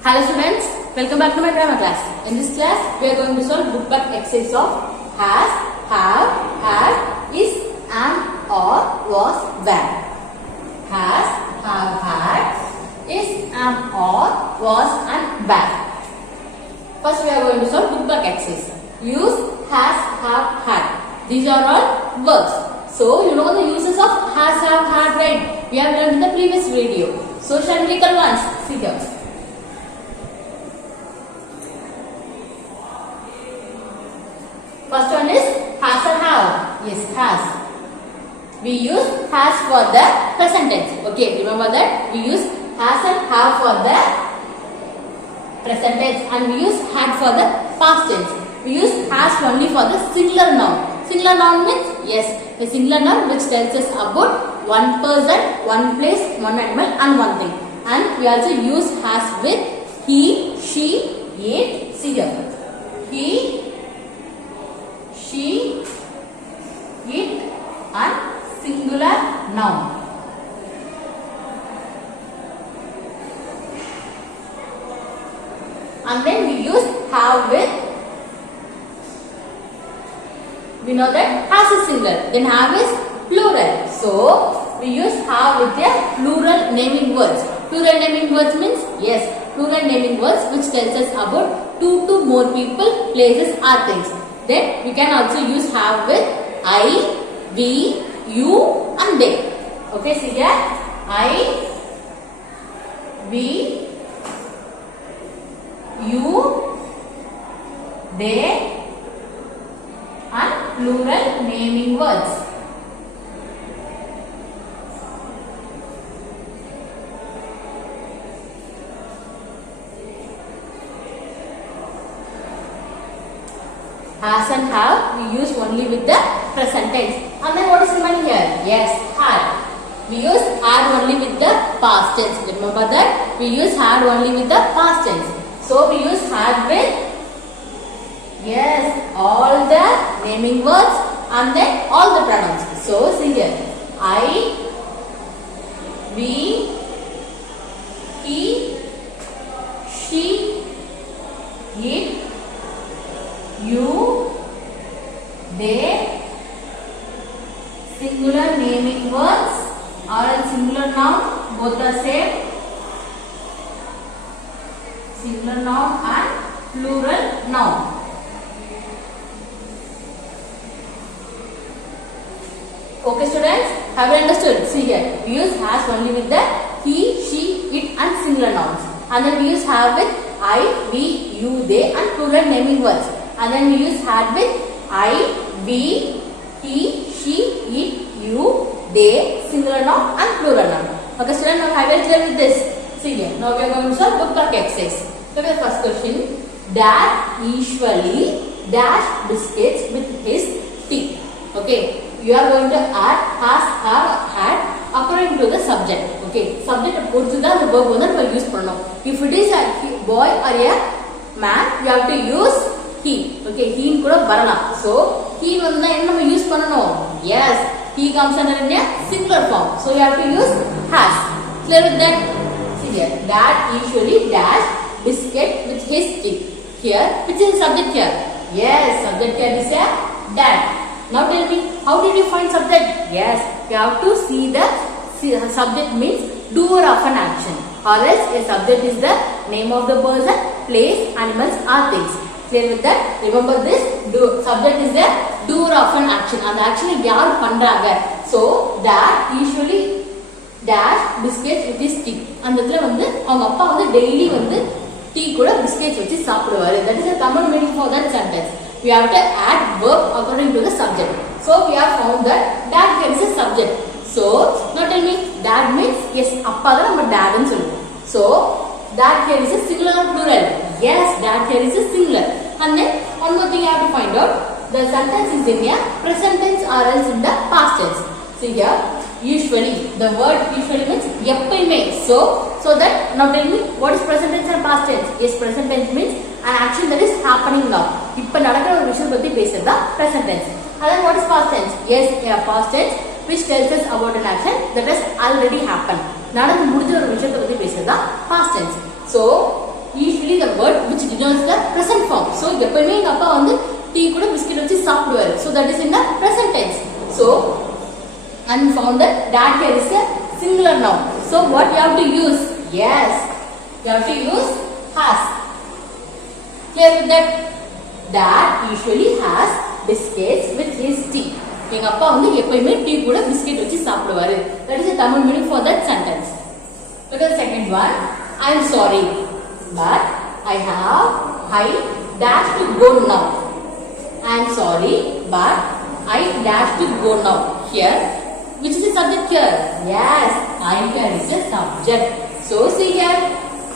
Hello students, welcome back to my grammar class. In this class, we are going to solve book back exercise of has, have, had, is, am, or, was, were. Has, have, had, is, am, or, was, and were. First, we are going to solve book back exercise. Use has, have, had. These are all verbs. So, you know the uses of has, have, had, right? We have learned in the previous video. So, shall we recall once? See here. First one is has or have. Yes, has. We use has for the present tense. Okay, remember that we use has and have for the present tense, and we use had for the past tense. We use has only for the singular noun. Singular noun means yes, a singular noun which tells us about one person, one place, one animal, and one thing. And we also use has with he, she, it, see here. He, she, it, and singular noun. And then we use have with, we know that has is singular, then have is plural. So, we use have with a plural naming words. Plural naming words means, yes, plural naming words which tells us about two to more people, places, or things. Then we can also use have with I, we, you, and they. Okay, see here. I, we, you, they, and plural naming words. Has and have we use only with the present tense. And then what is remaining here? Yes, had. We use had only with the past tense. Remember that we use had only with the past tense. So we use had with yes, all the naming words and then all the pronouns. So see here. I, we, he, she, it, you, they, singular naming words or singular noun, both are same. Singular noun and plural noun. Okay students, have you understood? See here, we use has only with the he, she, it and singular nouns. And then we use have with I, we, you, they and plural naming words. And then we use had with I, we, he, she, it, you, they, singular noun and plural noun. Okay students, now have you clear with this? See here, now we are going to solve book back exercise. Look at the first question. Dad usually dash biscuits with his teeth. Okay, you are going to add has, have, had according to the subject. Okay, subject பொறுத்து தான் the verb வந்து நம்ம use பண்ணனும். If it is a boy or a man, you have to use he. Okay, he கூட வரலாம். So, he வந்து என்ன நம்ம யூஸ் பண்ணனும்? Yes, he comes under in a singular form. So, you have to use has. Clear with that? See here. Dad usually dash biscuit with his teeth. Here, which is the subject here? Yes, subject here is a dad. Now tell me, how did you find subject? Yes, you have to see the subject means doer of an action. Or else a subject is the name of the person, place, animals or things. Clear with that? Remember this, subject is the doer of an action. And the action is yaar pandranga. So, dad usually dash biscuits with his tea. And the வந்து அவங்க அப்பா வந்து daily வந்து tea கூட biscuits வச்சு சாப்பிடுவாரு. That is a common meaning for that sentence. We have to add verb according to the subject. So, we have found that dad here is a subject. So, now tell me, dad means yes, அப்பா தான் நம்ம dad ன்னு சொல்லுவோம். So, dad here is a singular or plural? Yes, dad here is a singular. And then, one more thing you have to find out. The sentence is in a present tense or else in the past tense. See here, usually, the word usually means எப்பயுமே. So that, now tell me, what is present tense and past tense? Yes, present tense means an action that is happening now. இப்ப நடக்கிற ஒரு விஷயம் பத்தி பேசுறதா present tense. And then what is past tense? Yes, a past tense which tells us about an action that has already happened. நடந்து முடிஞ்ச ஒரு விஷயத்தை பத்தி பேசுறதா past tense. So, basically the word which denotes the present form. So எப்பவுமே எங்க அப்பா வந்து டீ கூட பிஸ்கட் வச்சு சாப்பிடுவாரு. So that is in the present tense. So unfounded, that here is a singular noun. So what you have to use? Yes, you have to use has. Clear with that? Dad usually has biscuits with his tea. எங்க அப்பா வந்து எப்பவுமே tea கூட biscuit வச்சு சாப்பிடுவாரு. That is a Tamil meaning for that sentence. Look at the second one. I am sorry, but I dash to go now. I am sorry, but I dash to go now. Here, which is the subject here? Yes, I here is a subject. So see here,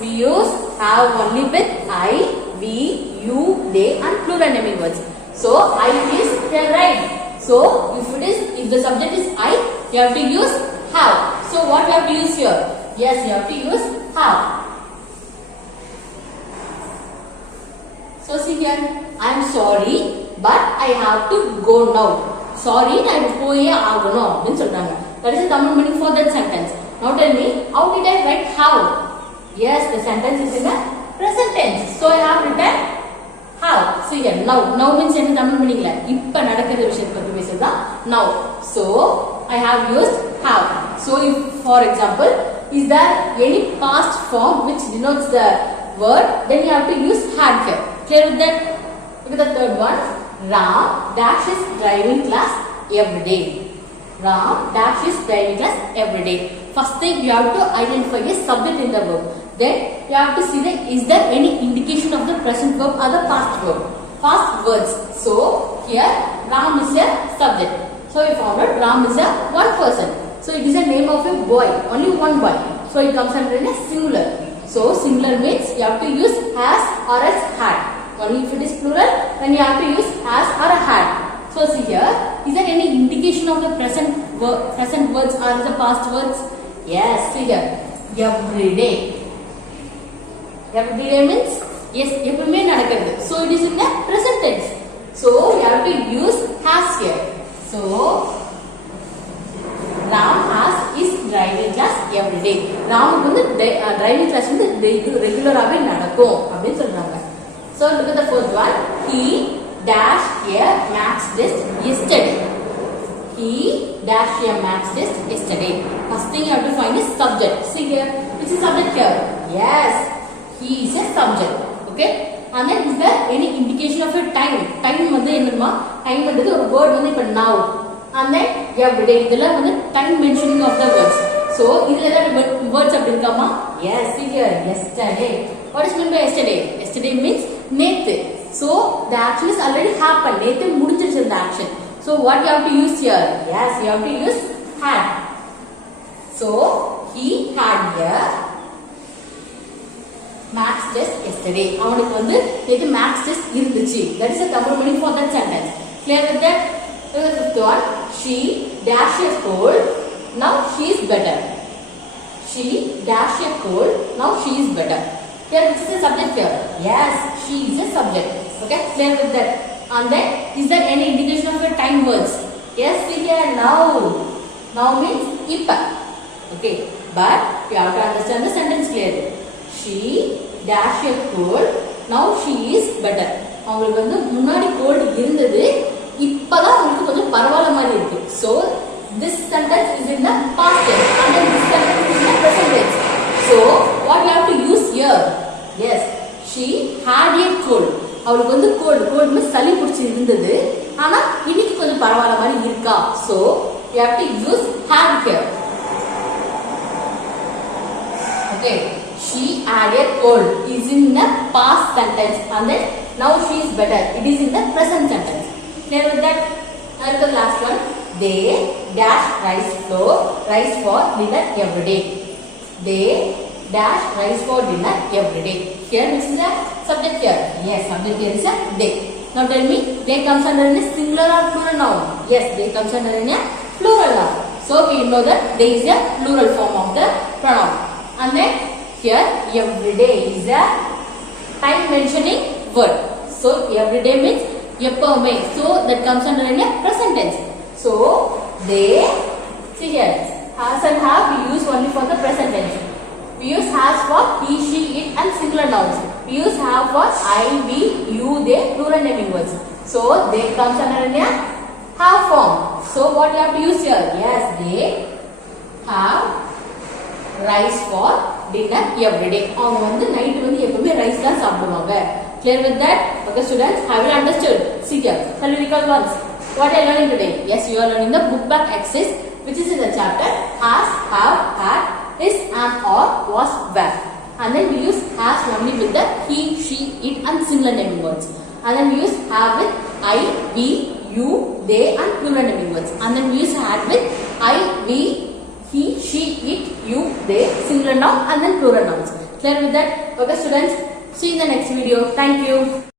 we use have only with I, we, you, they, and plural naming words. So I is here, right? So if the subject is I, you have to use have. So what you have to use here? Yes, you have to use have. So see here, I am sorry, but I have to go now. Sorry, I am going agano. That is the Tamil meaning for that sentence. Now tell me, how did I write how? Yes, the sentence is in the present tense. So I have written how. See here, now. Now means in Tamil meaning la. Ippa nadakkiற விஷயத்தை பத்தி பேசுறதா now. So I have used have. So if for example, is there any past form which denotes the word, then you have to use had here. Clear with that? Look at the third one. Ram dash is driving class every day. Ram dash is driving class every day. First thing you have to identify a subject in the verb. Then you have to see that is there any indication of the present verb or the past verb. Past words. So here Ram is a subject. So we found out Ram is a one person. So it is a name of a boy. Only one boy. So it comes under a singular. So singular means you have to use has or as had. Only if it is plural, then you have to use has or a had. So see here, is there any indication of the present words or the past words? Yes, see here, every day. Every day means yes, every நடக்கிறது. So it is in the present tense. So you have to use has here. So Ram has his driving class every day. ராமுக்கு வந்து driving class வந்து ரெகுலராகவே நடக்கும் அப்படின்னு சொல்றாங்க. So look at the fourth one. He dashed a maths test yesterday. He dashed a maths test yesterday. First thing you have to find is subject. See here, which is subject here? Yes, he is a subject. Okay. And then is there any indication of a time? Time வந்து என்னமா? Time வந்து ஒரு word வந்து இப்ப now. And then every day இதெல்லாம் வந்து time mentioning of the words. So இதுல words அப்படி இருக்காமா? Yes, see here, yesterday. What is meant by yesterday? Yesterday means நேத்து. So the action is already happened. நேத்து முடிஞ்சிருச்சு the action. So what you have to use here? Yes, you have to use had. So he had a maths test yesterday. அவனுக்கு வந்து நேத்து maths test இருந்துச்சு. That is a Tamil meaning for that sentence. Clear with that? The fifth one. She dashed a cold. Now she is better. She dashed a cold. Now she is better. Here, this is a subject here. Yes, she is a subject. Okay, clear with that. And then, is there any indication of a time words? Yes, we hear now. Now means ippa. Okay, but you have to understand the sentence clearly. She dashed a cold. Now she is better. அவங்களுக்கு வந்து முன்னாடி gold இருந்தது, இப்பதான் அவங்களுக்கு கொஞ்சம் பரவாயில்ல மாதிரி இருக்கு. So this sentence is in the past tense and then this sentence is in the present tense. So what you have to use here? Yes, she had a cold. அவளுக்கு வந்து cold means சளி பிடிச்சி இருந்தது, ஆனா இன்னைக்கு கொஞ்சம் பரவாயில்ல மாதிரி இருக்கா. So you have to use had here. Okay, she had a cold is in the past sentence and then now she is better. It is in the present sentence. Clear with that? And the last one. They dash rice for dinner every day. They dash rice for dinner every day. Here which is a subject here? Yes, subject here is a they. Now tell me, they comes under a singular or plural noun? Yes, they comes under a plural noun. So we know that they is a plural form of the pronoun. And then here every day is a time mentioning word. So every day means எப்பவுமே. So that comes under a present tense. So they, see here, has and have we use only for the present tense. We use has for he, she, it and singular nouns. We we use have for I, we, you, they, plural naming words. So they comes under a have form. So what you have to use here? Yes, they have rice for dinner every day. அவங்க வந்து night வந்து எப்பவுமே rice தான் சாப்பிடுவாங்க. Clear with that? Okay students, have you understood? See here. Shall we recall once? What are you learning today? Yes, you are learning the book back exercise, which is in the chapter has, have, had, is, am, or, was, were. And then we use has only with the he, she, it and similar naming words. And then we use have with I, we, you, they and plural naming words. And then we use had with I, we, he, she, it, you, they, singular noun and then plural nouns. Clear with that? Okay students, see you in the next video. Thank you.